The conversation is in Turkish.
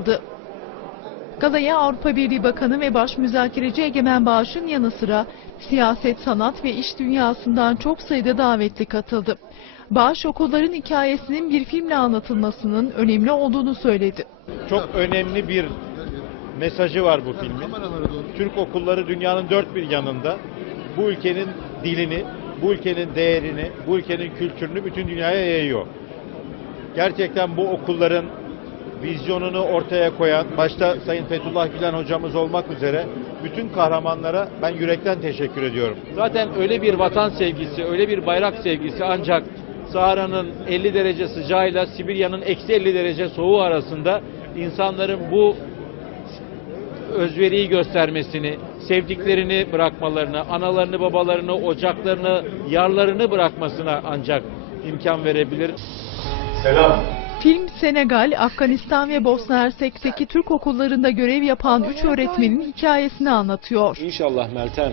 katıldı. Galaya Avrupa Birliği Bakanı ve Baş Müzakereci Egemen Bağış'ın yanı sıra siyaset, sanat ve iş dünyasından çok sayıda davetli katıldı. Bağış okulların hikayesinin bir filmle anlatılmasının önemli olduğunu söyledi. Çok önemli bir mesajı var bu filmin. Türk okulları dünyanın dört bir yanında bu ülkenin dilini, bu ülkenin değerini, bu ülkenin kültürünü bütün dünyaya yayıyor. Gerçekten bu okulların vizyonunu ortaya koyan, başta Sayın Fethullah Gülen hocamız olmak üzere bütün kahramanlara ben yürekten teşekkür ediyorum. Zaten öyle bir vatan sevgisi, öyle bir bayrak sevgisi ancak Sahara'nın 50 derece sıcağıyla Sibirya'nın eksi 50 derece soğuğu arasında insanların bu özveriyi göstermesini, sevdiklerini bırakmalarını, analarını, babalarını, ocaklarını, yarlarını bırakmasına ancak imkan verebilir. Film Senegal, Afganistan ve Bosna Hersek'teki Türk okullarında görev yapan üç öğretmenin hikayesini anlatıyor. İnşallah Meltem